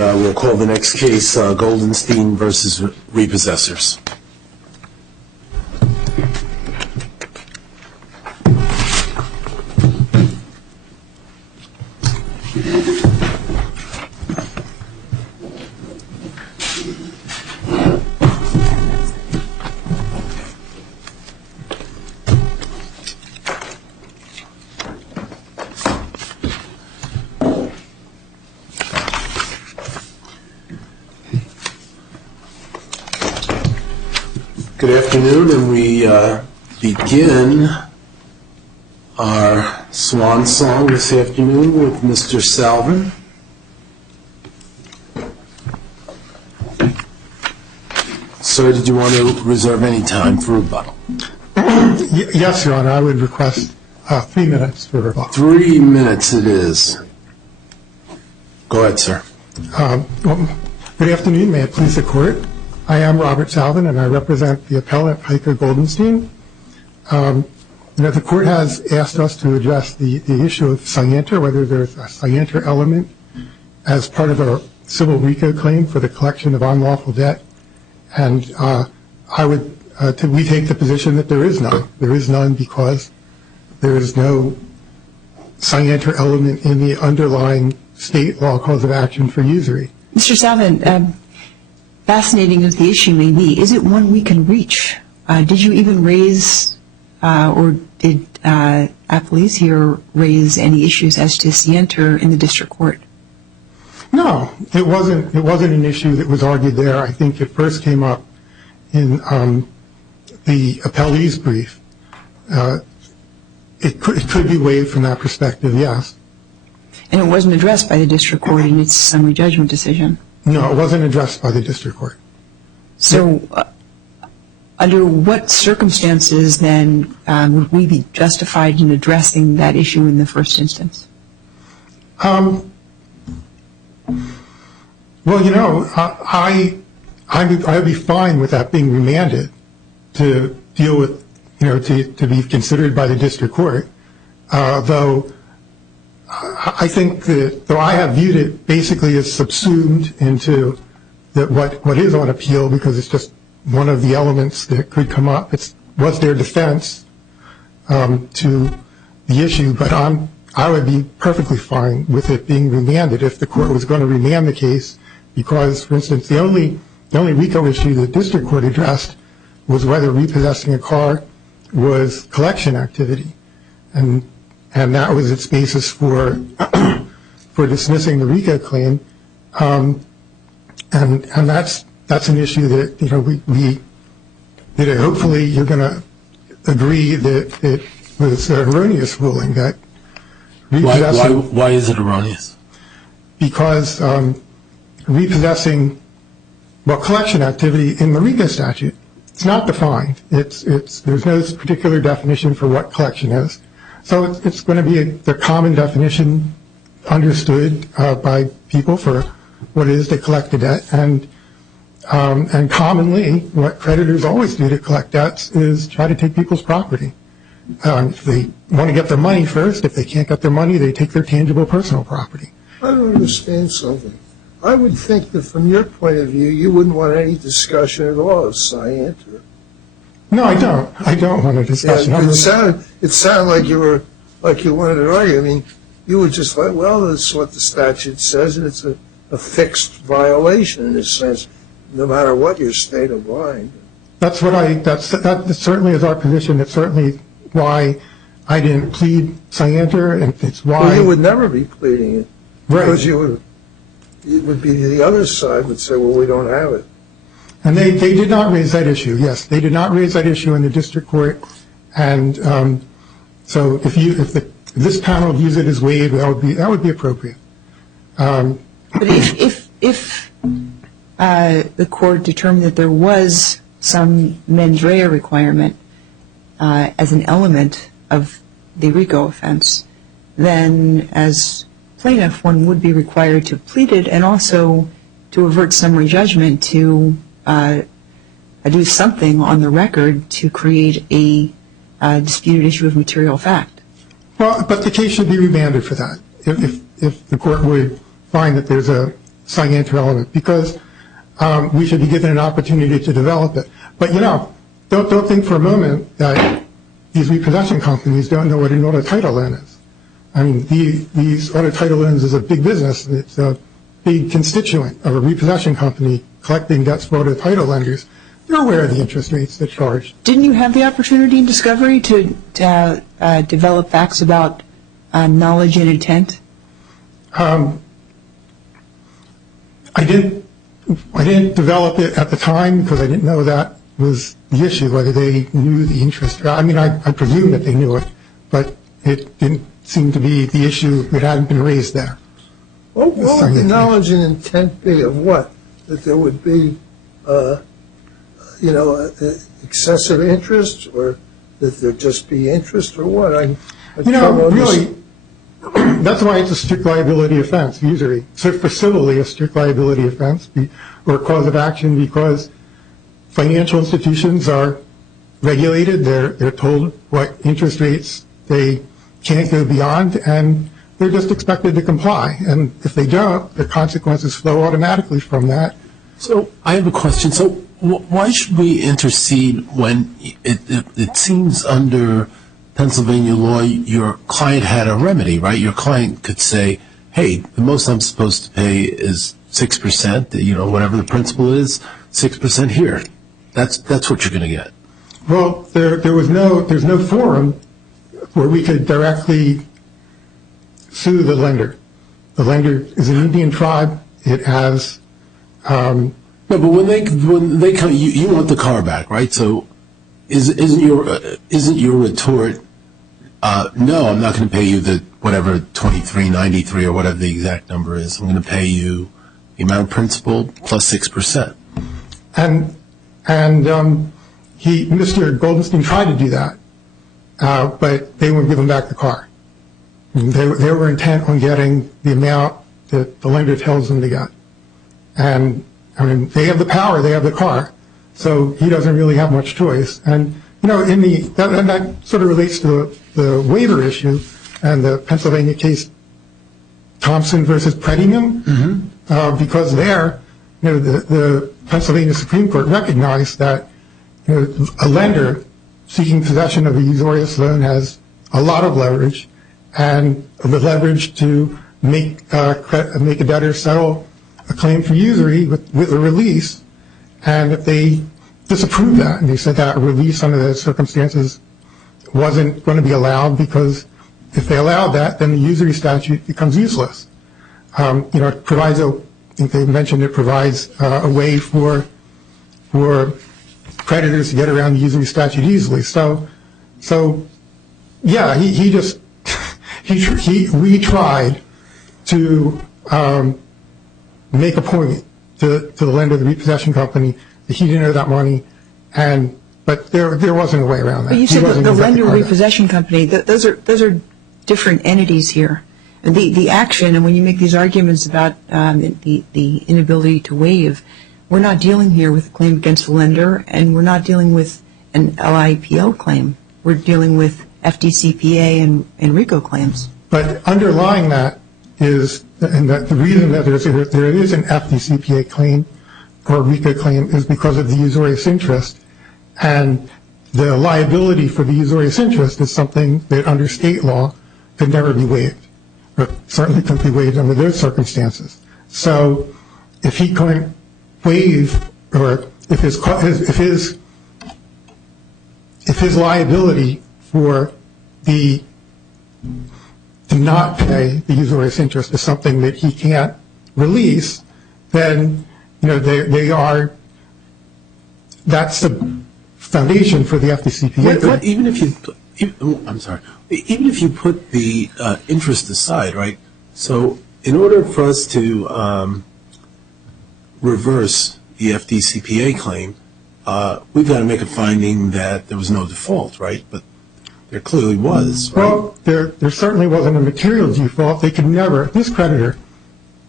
We'll call the next case Goldenstein versus Repossessors. Good afternoon, and we begin our swan song this afternoon with Mr. Salvin. Sir, did you want to reserve any time for rebuttal? Yes, Your Honor, I would request 3 minutes for rebuttal. 3 minutes it is. Go ahead, sir. Good afternoon, may it please the Court. I am Robert Salvin, and I represent the appellant Hiker Goldenstein. The Court has asked us to address the issue of scienter, whether there's a scienter element as part of a civil RICO claim for the collection of unlawful debt. And we take the position that there is none. There is none because there is no scienter element in the underlying state law cause of action for usury. Mr. Salvin, fascinating as the issue may be, is it one we can reach? Did you even raise, or did appellees here raise any issues as to scienter in the district court? No, it wasn't an issue that was argued there. I think it first came up in the appellee's brief. It could be waived from that perspective, yes. And it wasn't addressed by the district court in its summary judgment decision? No, it wasn't addressed by the district court. So under what circumstances then would we be justified in addressing that issue in the first instance? Well, I'd be fine with that being remanded to deal with, to be considered by the district court, though I think that, though I have viewed it basically as subsumed into what is on appeal, because it's just one of the elements that could come up. It was their defense to the issue, but I would be perfectly fine with it being remanded if the court was going to remand the case, because, for instance, the only RICO issue the district court addressed was whether repossessing a car was collection activity, and that was its basis for dismissing the RICO claim, and that's an issue that that hopefully you're going to agree that it was an erroneous ruling that repossessing. Why is it erroneous? Because repossessing, collection activity in the RICO statute, it's not defined. There's no particular definition for what collection is. So it's going to be the common definition understood by people for what it is they collect a debt, and commonly what creditors always do to collect debts is try to take people's property. If they want to get their money first, if they can't get their money, they take their tangible personal property. I don't understand something. I would think that from your point of view, you wouldn't want any discussion at all of scienter. No, I don't. I don't want a discussion. Yeah, it sounded like you wanted to argue. I mean, you were just like, well, that's what the statute says, and it's a fixed violation in a sense, no matter what your state of mind. That certainly is our position. That's certainly why I didn't plead scienter, and it's why. Well, you would never be pleading it. Right. Because it would be the other side would say, well, we don't have it. And they did not raise that issue. Yes, they did not raise that issue in the district court. And so if this panel views it as waived, that would be appropriate. But if the court determined that there was some mens rea requirement as an element of the RICO offense, then as plaintiff, one would be required to plead it and also to avert summary judgment to do something on the record to create a disputed issue of material fact. Well, but the case should be remanded for that. If the court would find that there's a scienter element because we should be given an opportunity to develop it. But, don't think for a moment that these repossession companies don't know what an auto title lien is. I mean, these auto title liens is a big business. It's a big constituent of a repossession company collecting debts for auto title lenders. They're aware of the interest rates they're charged. Didn't you have the opportunity in discovery to develop facts about knowledge and intent? I didn't develop it at the time because I didn't know that was the issue, whether they knew the interest. I mean, I presume that they knew it, but it didn't seem to be the issue that hadn't been raised there. What would the knowledge and intent be of what? That there would be, excessive interest, or that there'd just be interest, or what? Really, that's why it's a strict liability offense, usually. So for civilly, a strict liability offense or a cause of action because financial institutions are regulated. They're told what interest rates they can't go beyond, and they're just expected to comply. And if they don't, the consequences flow automatically from that. So I have a question. So why should we intercede when it seems under Pennsylvania law your client had a remedy, right? Your client could say, hey, the most I'm supposed to pay is 6%, whatever the principal is, 6% here. That's what you're going to get. Well, there's no forum where we could directly sue the lender. The lender is an Indian tribe. It has. No, but when they come, you want the car back, right? So, isn't your retort? No, I'm not going to pay you the whatever $23.93 or whatever the exact number is. I'm going to pay you the amount of principal plus 6%. And Mr. Goldenstein tried to do that, but they wouldn't give him back the car. They were intent on getting the amount that the lender tells them to get. And, I mean, they have the power, they have the car, so he doesn't really have much choice. And, that sort of relates to the waiver issue and the Pennsylvania case Thompson versus Prettingham, because there, the Pennsylvania Supreme Court recognized that a lender seeking possession of a usurious loan has a lot of leverage, and the leverage to make a debtor settle a claim for usury with a release, and if they disapproved that, and they said that a release under those circumstances wasn't going to be allowed because if they allowed that, then the usury statute becomes useless. It provides I think they mentioned it provides a way for creditors to get around the usury statute easily. So yeah, we tried to make a point to the lender of the repossession company that he didn't owe that money, but there wasn't a way around that. But you said the lender repossession company, those are different entities here. The action, and when you make these arguments about the inability to waive, we're not dealing here with a claim against the lender, and we're not dealing with an LIPO claim. We're dealing with FDCPA and RICO claims. But underlying that is, and the reason that there is an FDCPA claim or a RICO claim is because of the usurious interest, and the liability for the usurious interest is something that under state law could never be waived, or certainly couldn't be waived under those circumstances. So if he couldn't waive, or if his liability for to not pay the usurious interest is something that he can't release, then that's the foundation for the FDCPA. But even if you put the interest aside, right? So in order for us to reverse the FDCPA claim, we've got to make a finding that there was no default, right? But there clearly was, right? Well, there certainly wasn't a material default. This creditor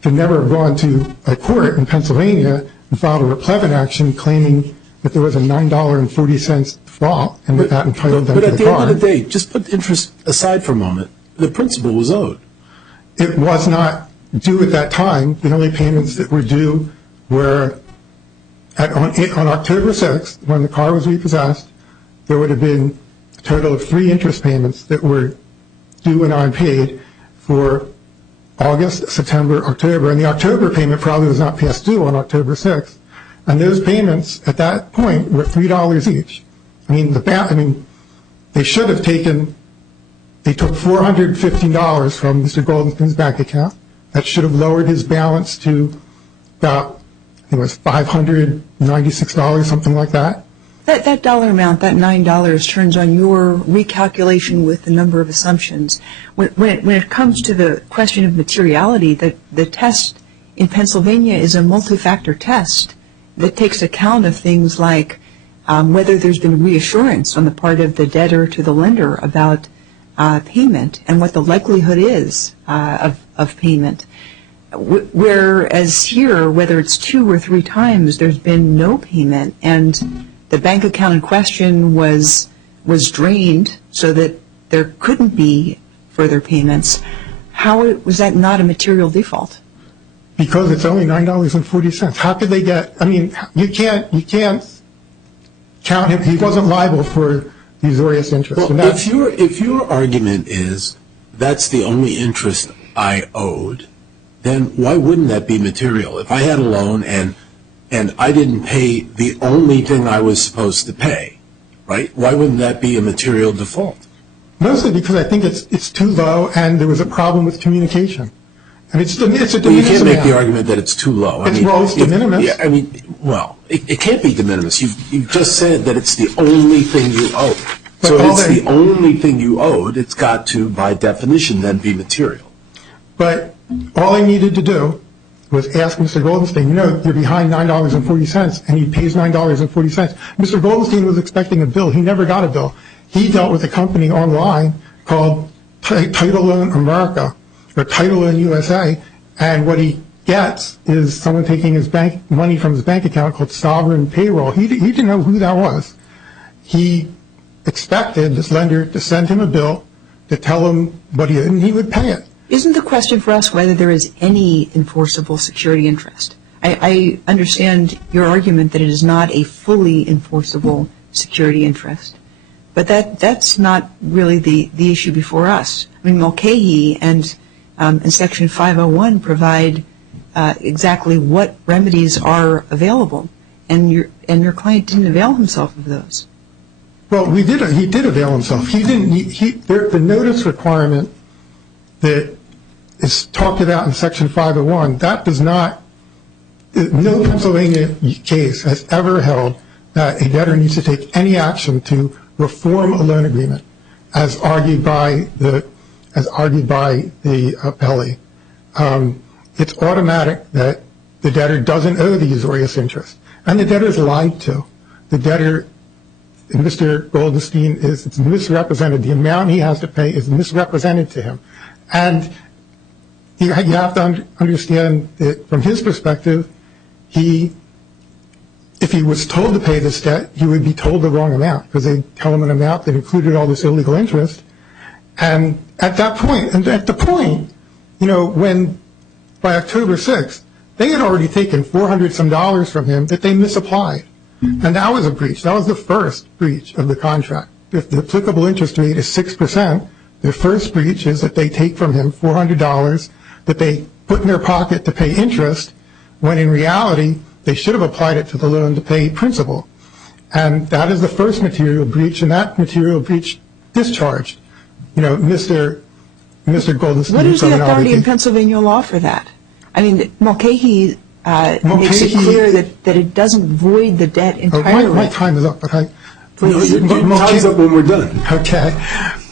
could never have gone to a court in Pennsylvania and filed a replevant action claiming that there was a $9.40 default and that entitled them to the car. But at the end of the day, just put interest aside for a moment, the principal was owed. It was not due at that time, the only payments that were due were on October 6th, when the car was repossessed, there would have been a total of 3 interest payments that were due and unpaid for August, September, October, and the October payment probably was not past due on October 6th. And those payments at that point were $3 each. They should have taken. They took $415 from Mr. Goldenstein's bank account. That should have lowered his balance to about, I think it was $596, something like that. That dollar amount, that $9, turns on your recalculation with the number of assumptions. When it comes to the question of materiality, the test in Pennsylvania is a multi-factor test that takes account of things like whether there's been reassurance on the part of the debtor to the lender about payment and what the likelihood is of payment. Whereas here, whether it's 2 or 3 times, there's been no payment, and the bank account in question was drained so that there couldn't be further payments. How was that not a material default? Because it's only $9.40. How could they get? I mean, you can't count him. He wasn't liable for usurious interest. Well, if your argument is that's the only interest I owed, then why wouldn't that be material? If I had a loan and I didn't pay the only thing I was supposed to pay, right? Why wouldn't that be a material default? Mostly because I think it's too low, and there was a problem with communication. And it's a de minimis Well, you can't make the argument that it's too low. It's de minimis. Yeah, it can't be de minimis. You've just said that it's the only thing you owed. So if it's the only thing you owed, it's got to, by definition, then be material. But all I needed to do was ask Mr. Goldenstein, you're behind $9.40, and he pays $9.40. Mr. Goldenstein was expecting a bill. He never got a bill. He dealt with a company online called Title Loan America, or Title Loan USA, and what he gets is someone taking his money from his bank account called Sovereign Payroll. He didn't know who that was. He expected this lender to send him a bill to tell him what he did, and he would pay it. Isn't the question for us whether there is any enforceable security interest? I understand your argument that it is not a fully enforceable security interest, but that's not really the issue before us. I mean, Mulcahy and Section 501 provide exactly what remedies are available, and your client didn't avail himself of those. Well, he did avail himself. The notice requirement that is talked about in Section 501, that does not, no Pennsylvania case has ever held that a debtor needs to take any action to reform a loan agreement, as argued by the appellee. It's automatic that the debtor doesn't owe the usurious interest, and the debtor is lied to. The debtor, Mr. Goldenstein, it's misrepresented. The amount he has to pay is misrepresented to him, and you have to understand that from his perspective, if he was told to pay this debt, he would be told the wrong amount, because they tell him an amount that included all this illegal interest. And at that point, when by October 6th, they had already taken $400 from him that they misapplied. And that was a breach. That was the first breach of the contract. If the applicable interest rate is 6%, the first breach is that they take from him $400 that they put in their pocket to pay interest, when in reality, they should have applied it to the loan to pay principal. And that is the first material breach, and that material breach discharged. Mr. Goldenstein. What is the authority in Pennsylvania law for that? I mean, Mulcahy makes it clear that it doesn't void the debt entirely. My time is up, but your time's up when we're done. Okay.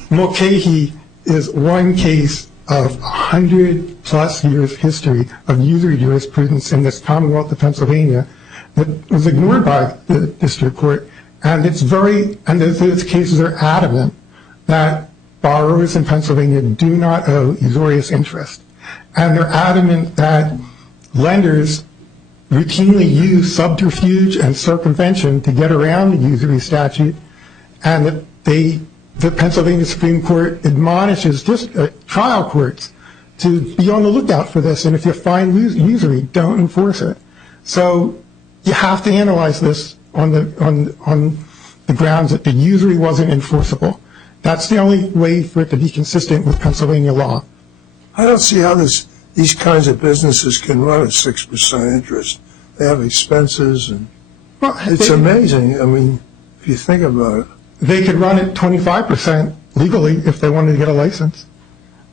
Mulcahy is one case of 100-plus years history of usury jurisprudence in this Commonwealth of Pennsylvania that was ignored by the district court, and those cases are adamant that borrowers in Pennsylvania do not owe usurious interest, and they're adamant that lenders routinely use subterfuge and circumvention to get around the usury statute, and that the Pennsylvania Supreme Court admonishes trial courts to be on the lookout for this, and if you find usury, don't enforce it. So you have to analyze this on the grounds that the usury wasn't enforceable. That's the only way for it to be consistent with Pennsylvania law. I don't see how these kinds of businesses can run at 6% interest. They have expenses, and it's amazing. I mean, if you think about it. They could run at 25% legally if they wanted to get a license.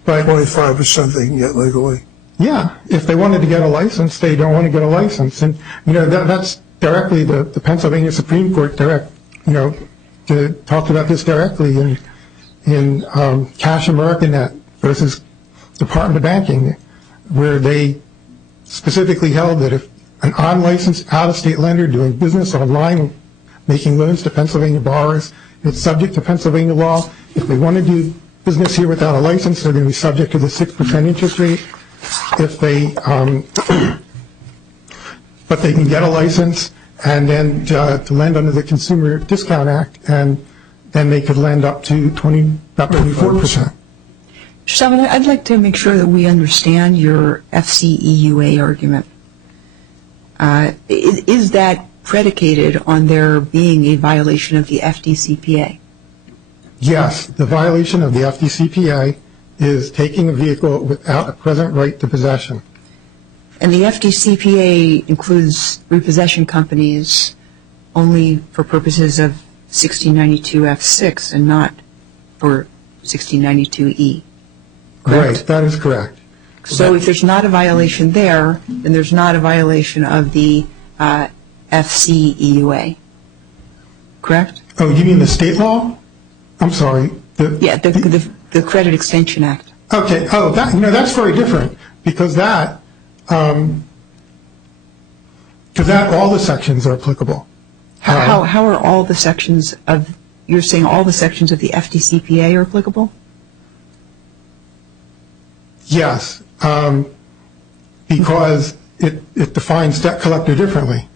But 25% they can get legally. yeah, if they wanted to get a license, they don't want to get a license. And, that's directly the Pennsylvania Supreme Court talked about this directly in Cash America Net versus Department of Banking, where they specifically held that if an unlicensed out-of-state lender doing business online, making loans to Pennsylvania borrowers, it's subject to Pennsylvania law. If they want to do business here without a license, they're going to be subject to the 6% interest rate. If they, but they can get a license and then to lend under the Consumer Discount Act, and then they could lend up to about 24%. Salvin, I'd like to make sure that we understand your FCEUA argument. Is that predicated on there being a violation of the FDCPA? Yes, the violation of the FDCPA is taking a vehicle without a present right to possession. And the FDCPA includes repossession companies only for purposes of 1692F6 and not for 1692E. Correct? Right, that is correct. So if there's not a violation there, then there's not a violation of the FCEUA. Correct? Oh, you mean the state law? I'm sorry. The Credit Extension Act. Okay. Oh, that's very different because that all the sections are applicable. How are all the sections of, you're saying all the sections of the FDCPA are applicable? Yes, because it defines debt collector differently.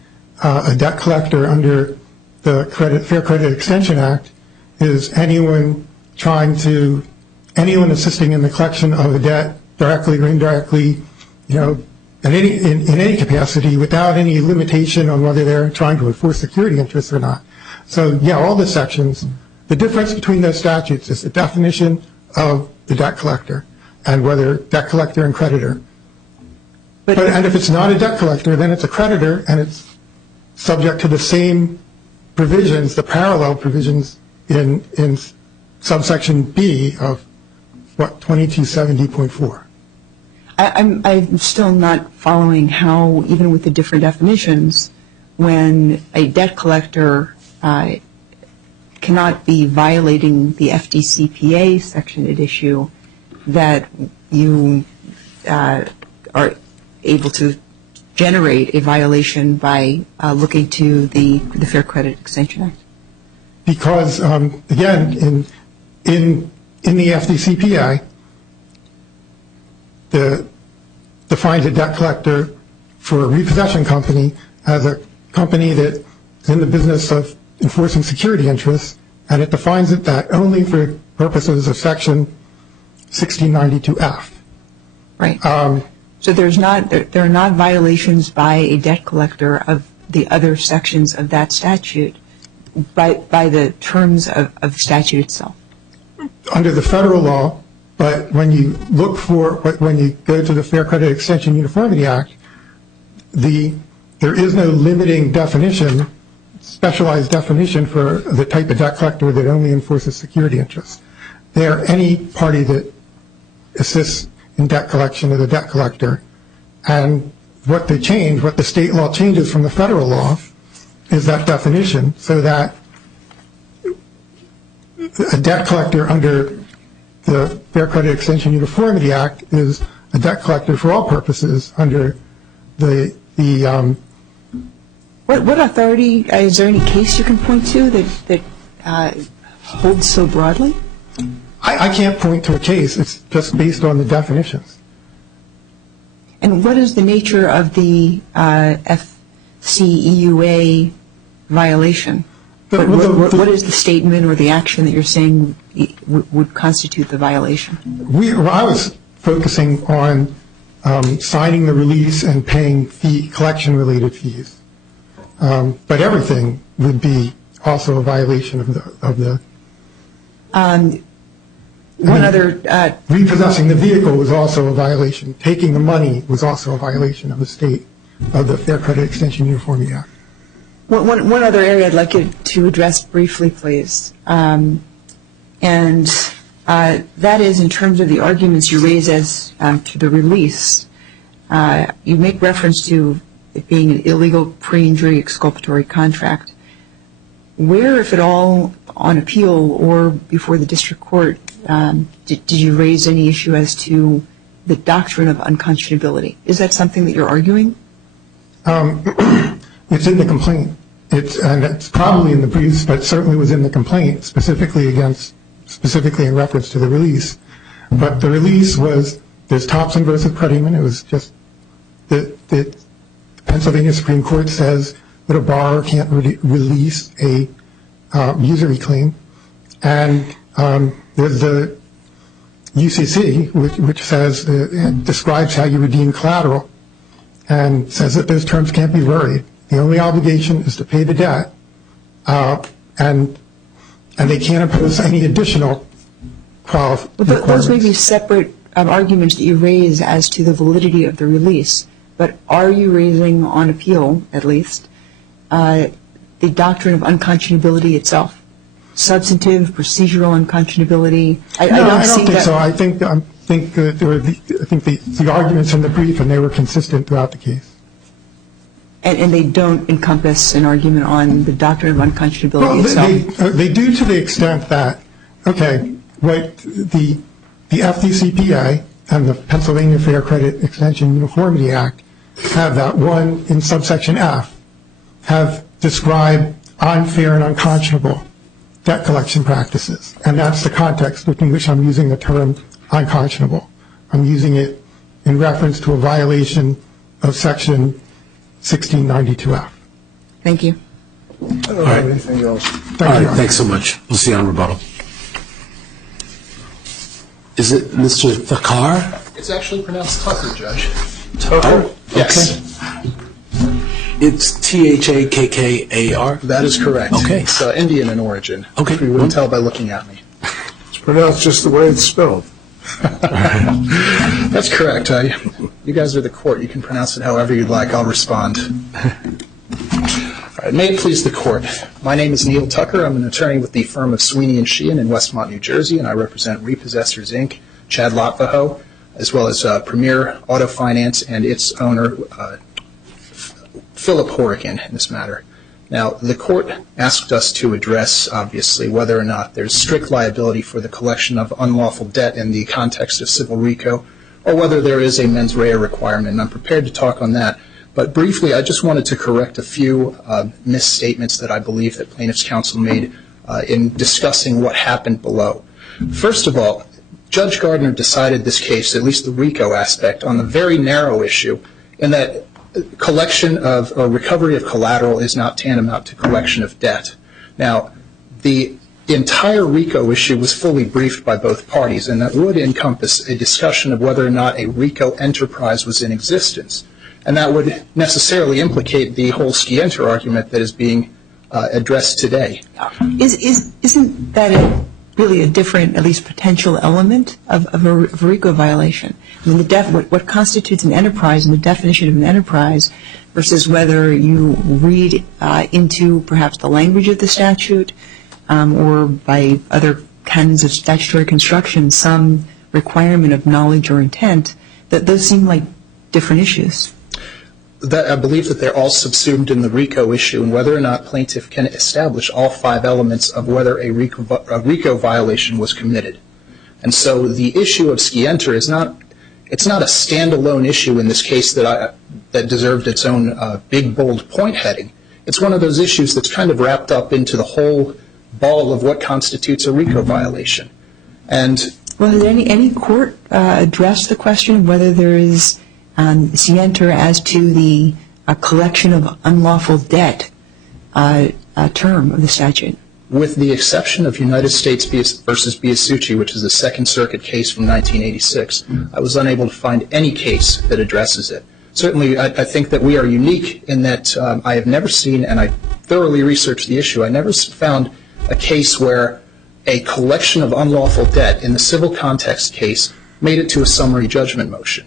A debt collector under the Fair Credit Extension Act is anyone assisting in the collection of a debt directly or indirectly, in any capacity without any limitation on whether they're trying to enforce security interests or not. So, yeah, all the sections. The difference between those statutes is the definition of the debt collector and whether debt collector and creditor. And if it's not a debt collector, then it's a creditor, and it's subject to the same provisions, the parallel provisions in subsection B of 2270.4. I'm still not following how, even with the different definitions, when a debt collector cannot be violating the FDCPA section at issue, that you are able to generate a violation by looking to the Fair Credit Extension Act? Because, again, in the FDCPA, defines a debt collector for a repossession company as a company that is in the business of enforcing security interests, and it defines it that only for purposes of section 1692F. Right. So there are not violations by a debt collector of the other sections of that statute by the terms of the statute itself. Under the federal law, but when you go to the Fair Credit Extension Uniformity Act, there is no limiting definition, specialized definition for the type of debt collector that only enforces security interests. They are any party that assists in debt collection of the debt collector, and what the state law changes from the federal law is that definition, so that a debt collector under the Fair Credit Extension Uniformity Act is a debt collector for all purposes under the What authority, is there any case you can point to that holds so broadly? I can't point to a case. It's just based on the definitions. And what is the nature of the FCEUA violation? What is the statement or the action that you're saying would constitute the violation? I was focusing on signing the release and paying collection-related fees. But everything would be also a violation of the One other... repossessing the vehicle was also a violation. Taking the money was also a violation of the Fair Credit Extension Uniformity Act. One other area I'd like you to address briefly, please. And that is in terms of the arguments you raise as to the release. You make reference to it being an illegal pre-injury exculpatory contract. Where, if at all, on appeal or before the district court, did you raise any issue as to the doctrine of unconscionability? Is that something that you're arguing? It's in the complaint. And it's probably in the briefs, but it certainly was in the complaint, specifically in reference to the release. But the release was, there's Thompson versus Prettyman. It was just the Pennsylvania Supreme Court says that a borrower can't release a usury claim. And there's the UCC, which says, describes how you redeem collateral and says that those terms can't be varied. The only obligation is to pay the debt, and they can't impose any additional requirements. But those may be separate arguments that you raise as to the validity of the release. But are you raising on appeal, at least, the doctrine of unconscionability itself? Substantive, procedural unconscionability? I don't think so. I think the arguments in the brief, and they were consistent throughout the case. And they don't encompass an argument on the doctrine of unconscionability itself? They do to the extent that, okay, what the FDCPA and the Pennsylvania Fair Credit Extension Uniformity Act have that one in subsection F, have described unfair and unconscionable debt collection practices. And that's the context in which I'm using the term unconscionable. I'm using it in reference to a violation of section 1692F. Thank you. I don't have anything else. All right, thanks so much. We'll see you on rebuttal. Is it Mr. Thakkar? It's actually pronounced Tucker, Judge. Tucker? Yes. Okay. It's T-H-A-K-K-A-R? That is correct. Okay. It's Indian in origin. Okay. You wouldn't tell by looking at me. It's pronounced just the way it's spelled. That's correct. You guys are the court. You can pronounce it however you'd like. I'll respond. All right. May it please the court. My name is Neil Tucker. I'm an attorney with the firm of Sweeney & Sheehan in Westmont, New Jersey, and I represent Repossessors Inc., Chad Lotvaho, as well as Premier Auto Finance and its owner, Philip Horrigan, in this matter. Now, the court asked us to address, obviously, whether or not there's strict liability for the collection of unlawful debt in the context of civil RICO, or whether there is a mens rea requirement, and I'm prepared to talk on that. But briefly, I just wanted to correct a few misstatements that I believe that plaintiff's counsel made in discussing what happened below. First of all, Judge Gardner decided this case, at least the RICO aspect, on the very narrow issue, in that collection of or recovery of collateral is not tantamount to collection of debt. Now, the entire RICO issue was fully briefed by both parties, and that would encompass a discussion of whether or not a RICO enterprise was in existence. And that would necessarily implicate the whole Scienter argument that is being addressed today. Isn't that really a different, at least potential element of a RICO violation? I mean, what constitutes an enterprise and the definition of an enterprise versus whether you read into perhaps the language of the statute or by other kinds of statutory construction some requirement of knowledge or intent, that those seem like different issues. I believe that they're all subsumed in the RICO issue, and whether or not plaintiff can establish all five elements of whether a RICO violation was committed. And so the issue of Scienter is not a standalone issue in this case that deserved its own big, bold point heading. It's one of those issues that's kind of wrapped up into the whole ball of what constitutes a RICO violation. And well, did any court address the question of whether there is Scienter as to the collection of unlawful debt term of the statute? with the exception of United States versus Biasucci, which is a Second Circuit case from 1986, I was unable to find any case that addresses it. Certainly, I think that we are unique in that I have never seen, and I thoroughly researched the issue, I never found a case where a collection of unlawful debt in the civil context case made it to a summary judgment motion.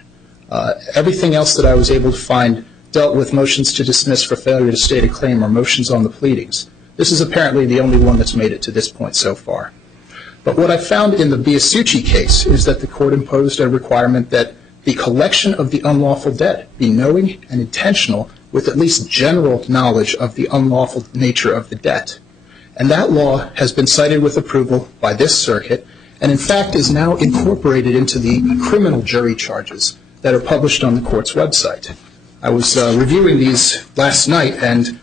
Everything else that I was able to find dealt with motions to dismiss for failure to state a claim or motions on the pleadings. This is apparently the only one that's made it to this point so far. But what I found in the Biasucci case is that the court imposed a requirement that the collection of the unlawful debt be knowing and intentional with at least general knowledge of the unlawful nature of the debt. And that law has been cited with approval by this circuit and in fact is now incorporated into the criminal jury charges that are published on the court's website. I was reviewing these last night, and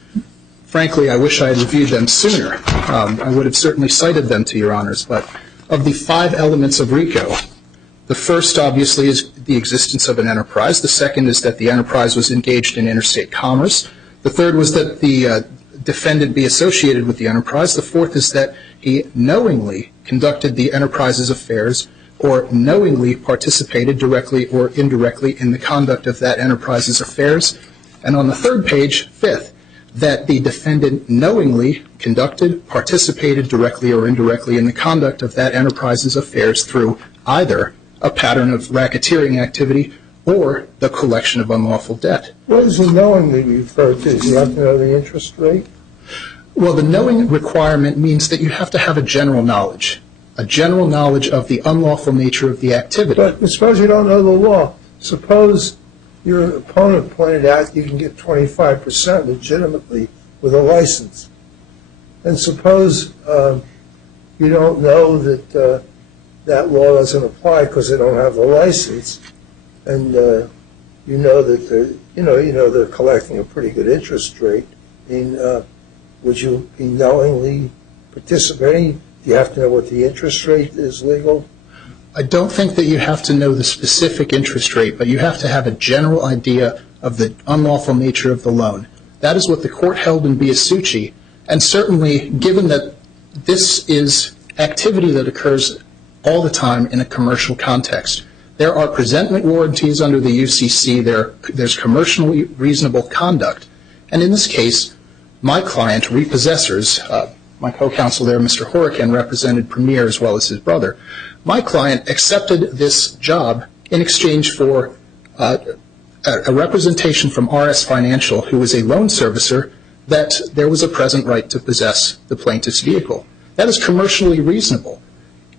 frankly, I wish I had reviewed them sooner. I would have certainly cited them to your honors, but of the 5 elements of RICO, the first obviously is the existence of an enterprise. The second is that the enterprise was engaged in interstate commerce. The third was that the defendant be associated with the enterprise. The fourth is that he knowingly conducted the enterprise's affairs or knowingly participated directly or indirectly in the conduct of that enterprise's affairs. And on the third page, fifth, that the defendant knowingly conducted, participated directly or indirectly in the conduct of that enterprise's affairs through either a pattern of racketeering activity or the collection of unlawful debt. What does the knowingly refer to? Do you have to know the interest rate? Well, the knowing requirement means that you have to have a general knowledge of the unlawful nature of the activity. But suppose you don't know the law. Suppose your opponent pointed out you can get 25% legitimately with a license. And suppose you don't know that that law doesn't apply because they don't have the license, and you know that they're collecting a pretty good interest rate. I mean, would you be knowingly participating? Do you have to know what the interest rate is legal? I don't think that you have to know the specific interest rate, but you have to have a general idea of the unlawful nature of the loan. That is what the court held in Biasucci, and certainly given that this is activity that occurs all the time in a commercial context. There are presentment warranties under the UCC. There's commercially reasonable conduct. And in this case, my client, Repossessors, my co-counsel there, Mr. Horican, represented Premier as well as his brother. My client accepted this job in exchange for a representation from RS Financial, who was a loan servicer, that there was a present right to possess the plaintiff's vehicle. That is commercially reasonable.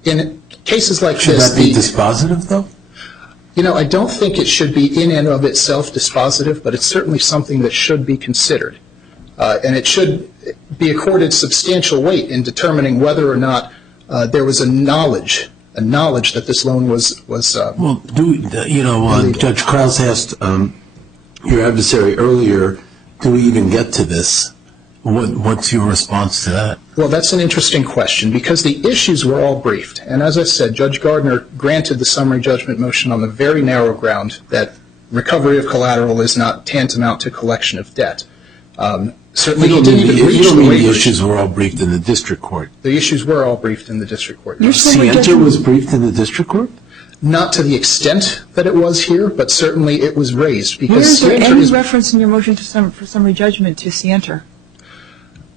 In cases like Should this... that be dispositive, though? You know, I don't think it should be in and of itself dispositive, but it's certainly something that should be considered. And it should be accorded substantial weight in determining whether or not there was a knowledge that this loan was Well, Judge Krause asked your adversary earlier, do we even get to this? What's your response to that? Well, that's an interesting question because the issues were all briefed. And as I said, Judge Gardner granted the summary judgment motion on the very narrow ground that recovery of collateral is not tantamount to collection of debt. Certainly, he didn't even reach the the issues were all briefed in the district court. The issues were all briefed in the district court. Sienta was briefed in the district court? Not to the extent that it was here, but certainly it was raised. Where is there any reference in your motion for summary judgment to Sienta?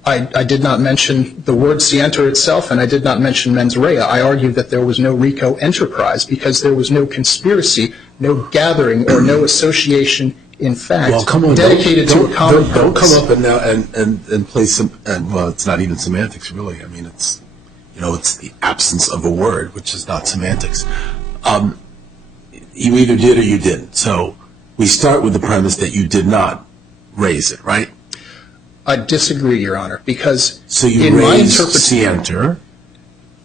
I did not mention the word Sienta itself, and I did not mention mens rea. I argued that there was no RICO enterprise because there was no conspiracy, no gathering, or no association, in fact, dedicated to a common purpose. Don't come up and play some, well, it's not even semantics, really. I mean, it's the absence of a word, which is not semantics. You either did or you didn't. So we start with the premise that you did not raise it, right? I disagree, Your Honor, because so you raised Sienta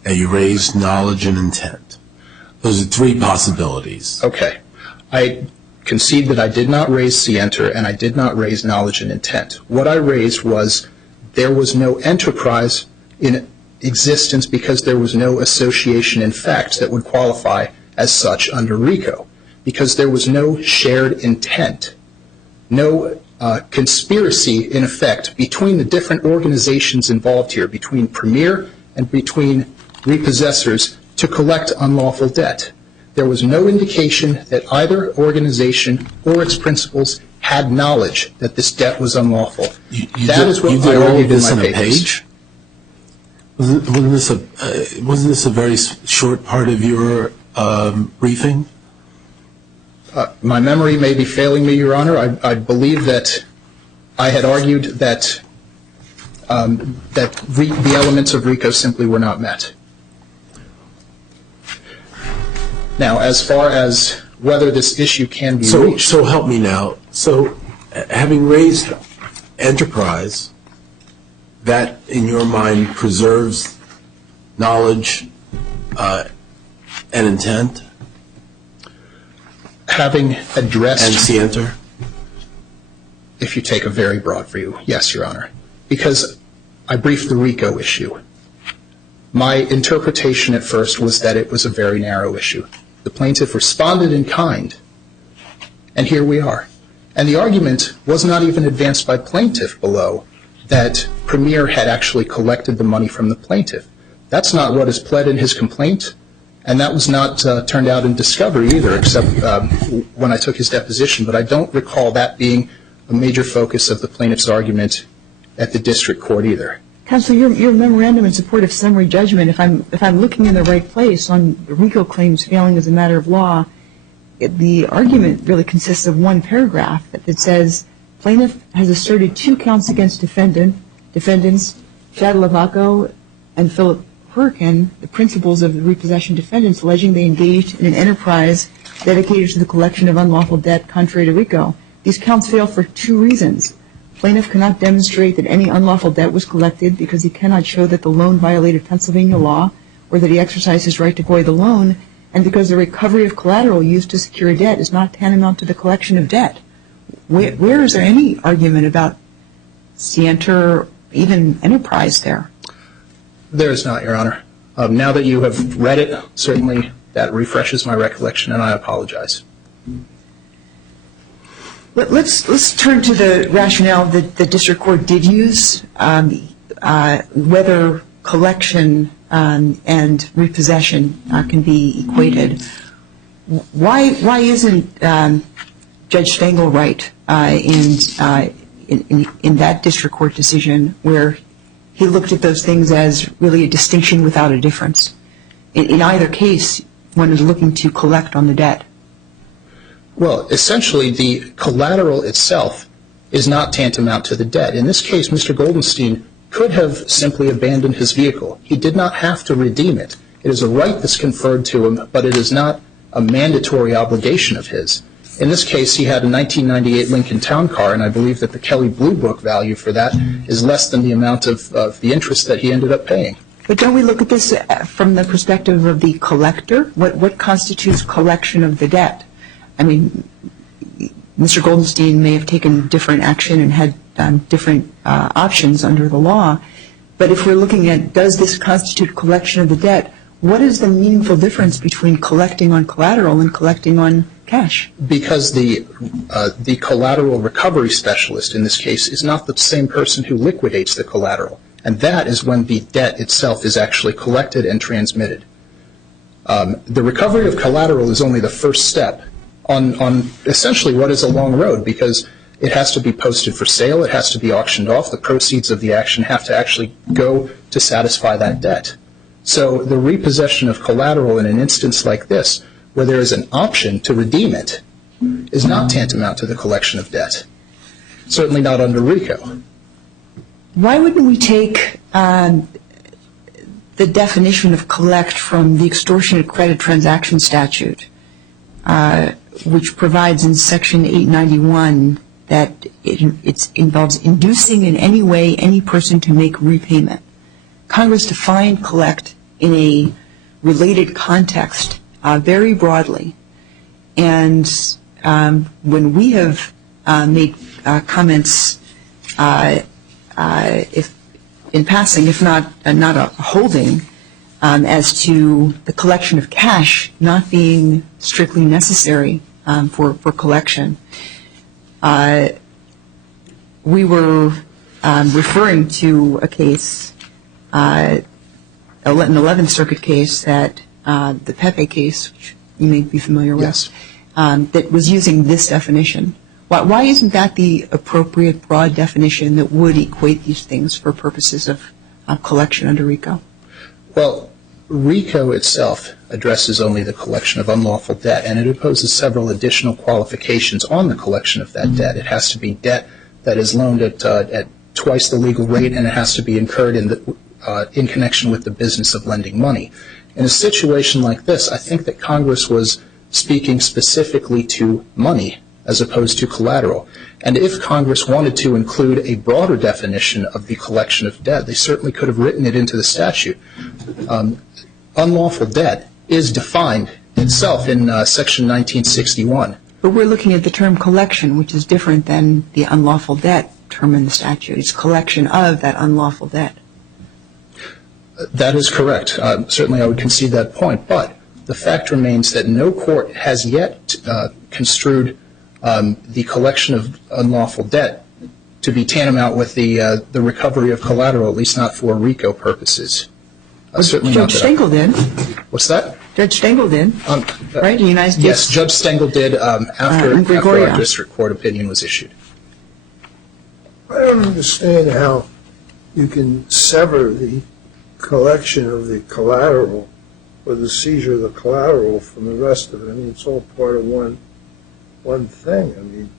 and you raised knowledge and intent. Those are 3 possibilities. Okay. I concede that I did not raise Sienta and I did not raise knowledge and intent. What I raised was there was no enterprise in existence because there was no association in fact that would qualify as such under RICO, because there was no shared intent, no conspiracy, in effect, between the different organizations involved here, between Premier and between repossessors, to collect unlawful debt. There was no indication that either organization or its principals had knowledge that this debt was unlwaful. That is what I argued in my papers. Wasn't this a very short part of your briefing? My memory may be failing me, Your Honor. I believe that I had argued that the elements of RICO simply were not met. Now, as far as whether this issue can be reached. So help me now. So having raised enterprise, that in your mind preserves knowledge and intent? Having addressed. And scienter? If you take a very broad view, yes, Your Honor. Because I briefed the RICO issue. My interpretation at first was that it was a very narrow issue. The plaintiff responded in kind, and here we are. And the argument was not even advanced by plaintiff below that Premier had actually collected the money from the plaintiff. That's not what is pled in his complaint, and that was not turned out in discovery either, except when I took his deposition. But I don't recall that being a major focus of the plaintiff's argument at the district court either. Counsel, your memorandum in support of summary judgment, if I'm looking in the right place on RICO claims failing as a matter of law, the argument really consists of one paragraph that says, plaintiff has asserted 2 counts against defendants, Chad Lavaco and Philip Hurricane, the principals of the repossession defendants, alleging they engaged in an enterprise dedicated to the collection of unlawful debt contrary to RICO. These counts fail for 2 reasons. Plaintiff cannot demonstrate that any unlawful debt was collected because he cannot show that the loan violated Pennsylvania law or that he exercised his right to void the loan, and because the recovery of collateral used to secure a debt is not tantamount to the collection of debt. Where is there any argument about scienter or even enterprise there? There is not, Your Honor. Now that you have read it, certainly that refreshes my recollection, and I apologize. Let's turn to the rationale that the district court did use, whether collection and repossession can be equated. Why isn't Judge Stengel right in that district court decision where he looked at those things as really a distinction without a difference? In either case, one is looking to collect on the debt. Well, essentially, the collateral itself is not tantamount to the debt. In this case, Mr. Goldenstein could have simply abandoned his vehicle. He did not have to redeem it. It is a right that's conferred to him, but it is not a mandatory obligation of his. In this case, he had a 1998 Lincoln Town Car, and I believe that the Kelly Blue Book value for that is less than the amount of the interest that he ended up paying. But don't we look at this from the perspective of the collector? What constitutes collection of the debt? I mean, Mr. Goldenstein may have taken different action and had different options under the law, but if we're looking at does this constitute collection of the debt, what is the meaningful difference between collecting on collateral and collecting on cash? Because the collateral recovery specialist in this case is not the same person who liquidates the collateral, and that is when the debt itself is actually collected and transmitted. The recovery of collateral is only the first step on essentially what is a long road, because it has to be posted for sale, it has to be auctioned off, the proceeds of the action have to actually go to satisfy that debt. So the repossession of collateral in an instance like this, where there is an option to redeem it, is not tantamount to the collection of debt. Certainly not under RICO. Why wouldn't we take the definition of collect from the extortionate credit transaction statute, which provides in Section 891 that it involves inducing in any way any person to make repayment. Congress defined collect in a related context very broadly. And when we have made comments, if in passing, if not a holding, as to the collection of cash not being strictly necessary for collection, we were referring to a case, an 11th Circuit case that the Pepe case, which you may be familiar with, Yes. that was using this definition. Why isn't that the appropriate broad definition that would equate these things for purposes of collection under RICO? Well, RICO itself addresses only the collection of unlawful debt, and it imposes several additional qualifications on the collection of that debt. It has to be debt that is loaned at twice the legal rate, and it has to be incurred in connection with the business of lending money. In a situation like this, I think that Congress was speaking specifically to money as opposed to collateral. And if Congress wanted to include a broader definition of the collection of debt, they certainly could have written it into the statute. Unlawful debt is defined itself in Section 1961. But we're looking at the term collection, which is different than the unlawful debt term in the statute. It's collection of that unlawful debt. That is correct. Certainly I would concede that point. But the fact remains that no court has yet construed the collection of unlawful debt to be tantamount with the recovery of collateral, at least not for RICO purposes. Certainly Judge Stengel did. What's that? Judge Stengel did, right? The United States. Yes, Judge Stengel did after our district court opinion was issued. I don't understand how you can sever the collection of the collateral or the seizure of the collateral from the rest of it. I mean, it's all part of one thing. I mean,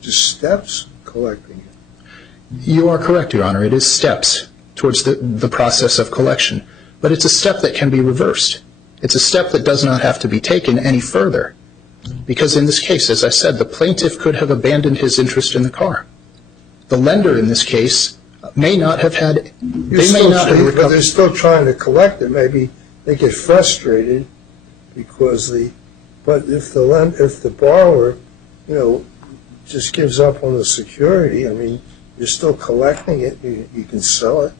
just steps collecting it. You are correct, Your Honor. It is steps towards the process of collection. But it's a step that can be reversed. It's a step that does not have to be taken any further. Because in this case, as I said, the plaintiff could have abandoned his interest in the car. The lender in this case may not have had, they may not have recovered. But they're still trying to collect it. Maybe they get frustrated because but if the borrower, just gives up on the security, I mean, you're still collecting it. You can sell it.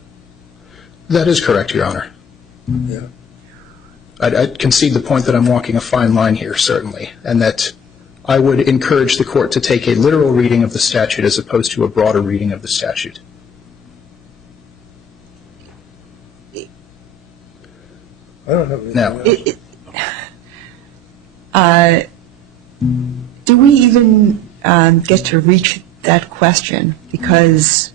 That is correct, Your Honor. Yeah. I concede the point that I'm walking a fine line here, certainly, and that I would encourage the court to take a literal reading of the statute as opposed to a broader reading of the statute. I don't have anything else. Do we even get to reach that question? Because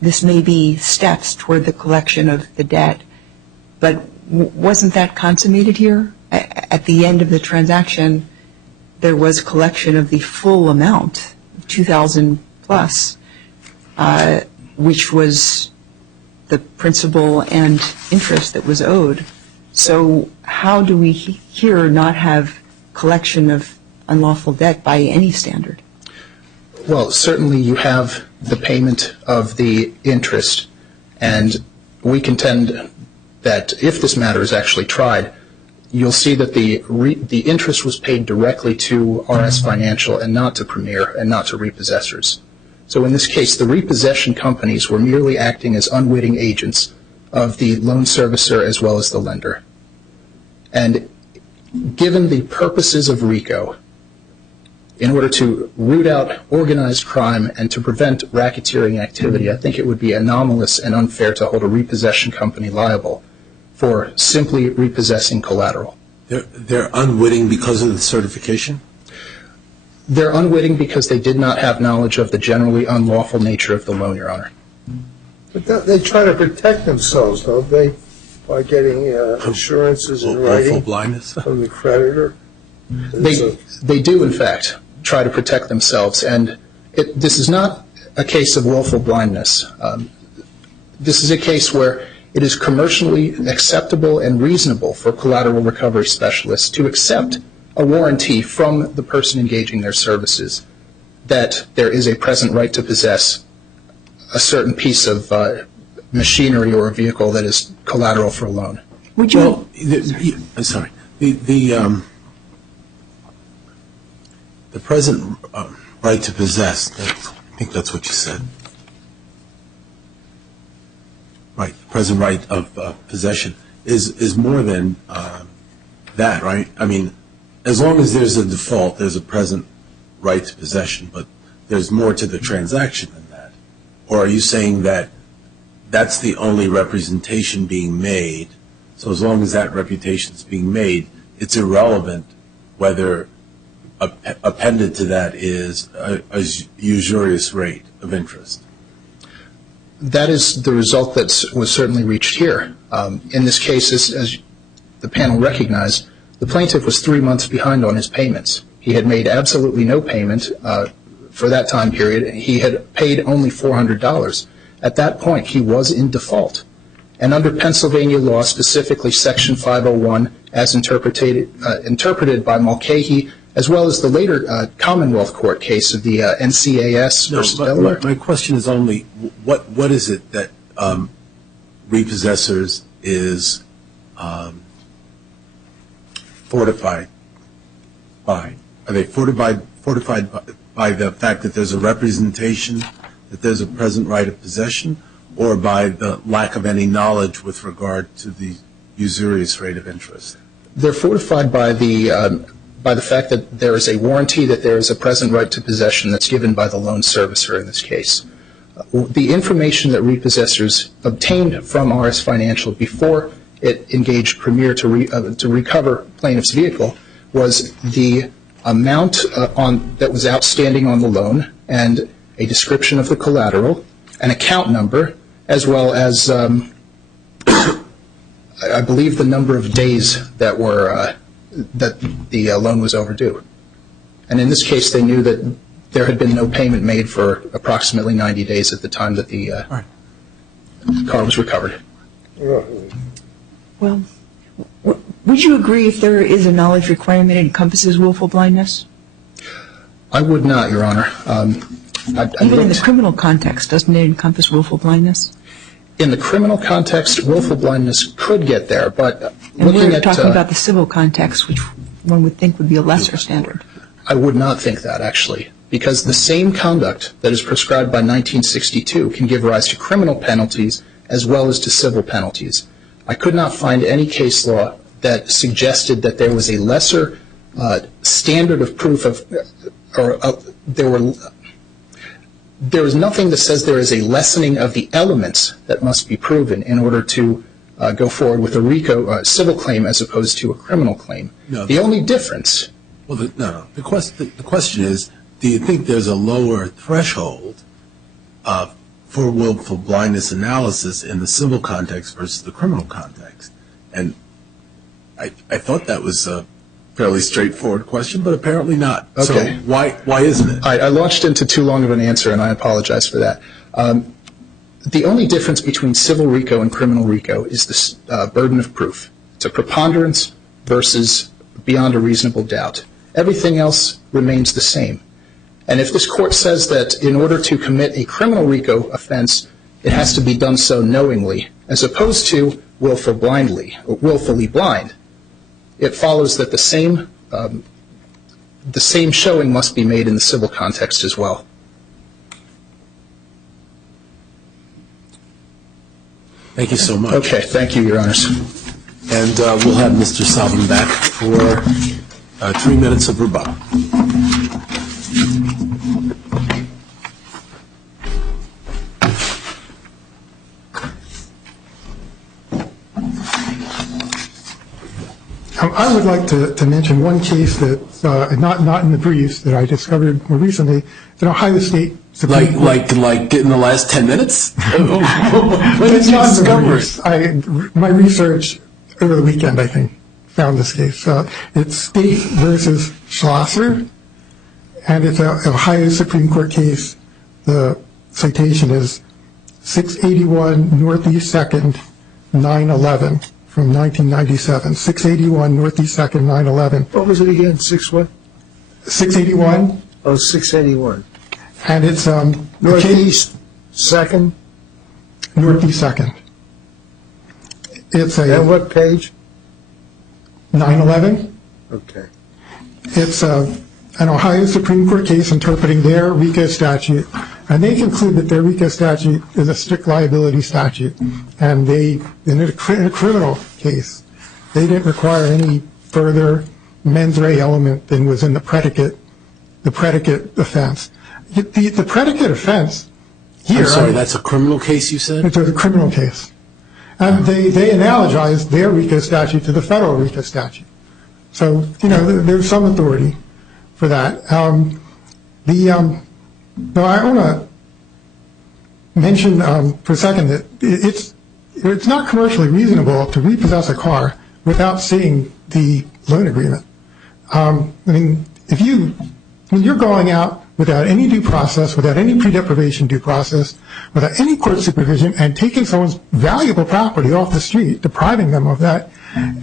this may be steps toward the collection of the debt, but wasn't that consummated here? At the end of the transaction, there was collection of the full amount, $2,000 plus, which was the principal and interest that was owed. So how do we here not have collection of unlawful debt by any standard? Well, certainly you have the payment of the interest, and we contend that if this matter is actually tried, you'll see that the interest was paid directly to RS Financial and not to Premier and not to repossessors. So in this case, the repossession companies were merely acting as unwitting agents of the loan servicer as well as the lender. And given the purposes of RICO, in order to root out organized crime and to prevent racketeering activity, I think it would be anomalous and unfair to hold a repossession company liable for simply repossessing collateral. They're unwitting because of the certification? They're unwitting because they did not have knowledge of the generally unlawful nature of the loan, Your Honor. But they try to protect themselves, don't they, by getting assurances in writing from the creditor? They do, in fact, try to protect themselves. And this is not a case of willful blindness. This is a case where it is commercially acceptable and reasonable for collateral recovery specialists to accept a warranty from the person engaging their services that there is a present right to possess a certain piece of machinery or a vehicle that is collateral for a loan. Would you? Well, the present right to possess, I think that's what you said. Right, present right of possession is more than that, right? I mean, as long as there's a default, there's a present right to possession, but there's more to the transaction than that? Or are you saying that that's the only representation being made, so as long as that reputation is being made, it's irrelevant whether appended to that is a usurious rate of interest? That is the result that was certainly reached here. In this case, as the panel recognized, the plaintiff was 3 months behind on his payments. He had made absolutely no payment for that time period. He had paid only $400. At that point, he was in default. And under Pennsylvania law, specifically Section 501, as interpreted by Mulcahy, as well as the later Commonwealth Court case of the NCAS versus Delaware. My question is only, what is it that Repossessors is fortified by? Are they fortified by the fact that there's a representation that there's a present right of possession, or by the lack of any knowledge with regard to the usurious rate of interest? They're fortified by the fact that there is a warranty that there is a present right to possession that's given by the loan servicer in this case. The information that Repossessors obtained from RS Financial before it engaged Premier to recover plaintiff's vehicle was the amount that was outstanding on the loan and a description of the collateral, an account number, as well as I believe the number of days that the loan was overdue. And in this case, they knew that there had been no payment made for approximately 90 days at the time that the car was recovered. Well, would you agree if there is a knowledge requirement it encompasses willful blindness? I would not, Your Honor. Even in the criminal context, doesn't it encompass willful blindness? In the criminal context, willful blindness could get there, but and we're talking about the civil context, which one would think would be a lesser standard. I would not think that, actually, because the same conduct that is prescribed by 1962 can give rise to criminal penalties as well as to civil penalties. I could not find any case law that suggested that there was a lesser standard of proof there was nothing that says there is a lessening of the elements that must be proven in order to go forward with a RICO civil claim as opposed to a criminal claim. No, the only difference... Well, the question is, do you think there's a lower threshold for willful blindness analysis in the civil context versus the criminal context? And I thought that was a fairly straightforward question, but apparently not. Okay. So why isn't it? I launched into too long of an answer, and I apologize for that. The only difference between civil RICO and criminal RICO is the burden of proof. It's a preponderance versus beyond a reasonable doubt. Everything else remains the same. And if this court says that in order to commit a criminal RICO offense, it has to be done so knowingly, as opposed to willfully blind, it follows that the same showing must be made in the civil context as well. Thank you so much. Okay, thank you, Your Honors. And we'll have Mr. Salvin back for 3 minutes of rebuttal. I would like to mention one case that's not in the briefs that I discovered more recently. It's an Ohio State Supreme Court. Like in the last 10 minutes? When did you discover it? My research over the weekend, I think, found this case. It's State versus Schlosser, and it's an Ohio Supreme Court case. The citation is 681 Northeast 2nd, 911. From 1997, 681 Northeast 2nd, 911. What was it again? 681. Oh, 681. And it's Northeast 2nd? Northeast 2nd. It's And what page? 911. Okay. It's an Ohio Supreme Court case interpreting their RICO statute, and they conclude that their RICO statute is a strict liability statute. And in a criminal case, they didn't require any further mens rea element than was in the predicate offense. the predicate offense here. I'm sorry, that's a criminal case you said? It's a criminal case. And they analogized their RICO statute to the federal RICO statute. So, there's some authority for that. But I want to mention for a second that it's not commercially reasonable to repossess a car without seeing the loan agreement. When you're going out without any due process, without any pre-deprivation due process, without any court supervision, and taking someone's valuable property off the street, depriving them of that,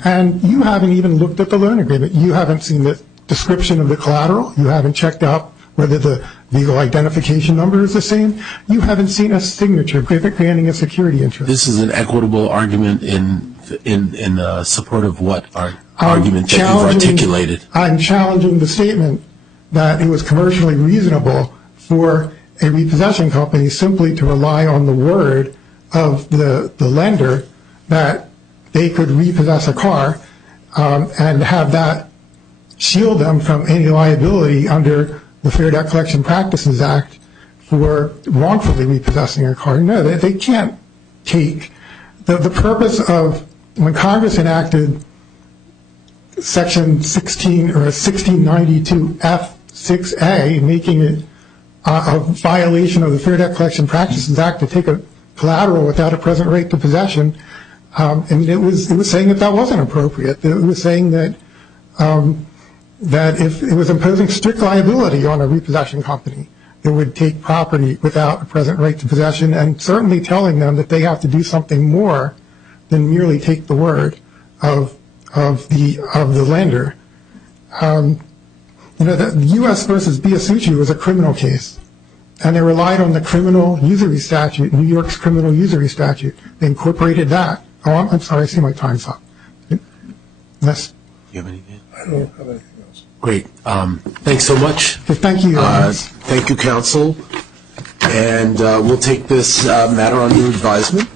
and you haven't even looked at the loan agreement. You haven't seen the description of the collateral. You haven't checked out whether the legal identification number is the same. You haven't seen a signature granting a security interest. This is an equitable argument in support of what argument that you've articulated? I'm challenging the statement that it was commercially reasonable for a repossession company simply to rely on the word of the lender that they could repossess a car and have that shield them from any liability under the Fair Debt Collection Practices Act for wrongfully repossessing a car. No, they can't take. The purpose of when Congress enacted Section 1692F6A, making it a violation of the Fair Debt Collection Practices Act to take a collateral without a present right to possession, it was saying that wasn't appropriate. It was saying that if it was imposing strict liability on a repossession company, it would take property without a present right to possession, and certainly telling them that they have to do something more than merely take the word of the lender. The U.S. versus Biasucci was a criminal case, and they relied on the criminal usury statute, New York's criminal usury statute. They incorporated that. Oh, I'm sorry, I see my time's up. Yes. Do you have anything? I don't have anything else. Great. Thanks so much. Thank you. Thank you, counsel. And we'll take this matter under advisement.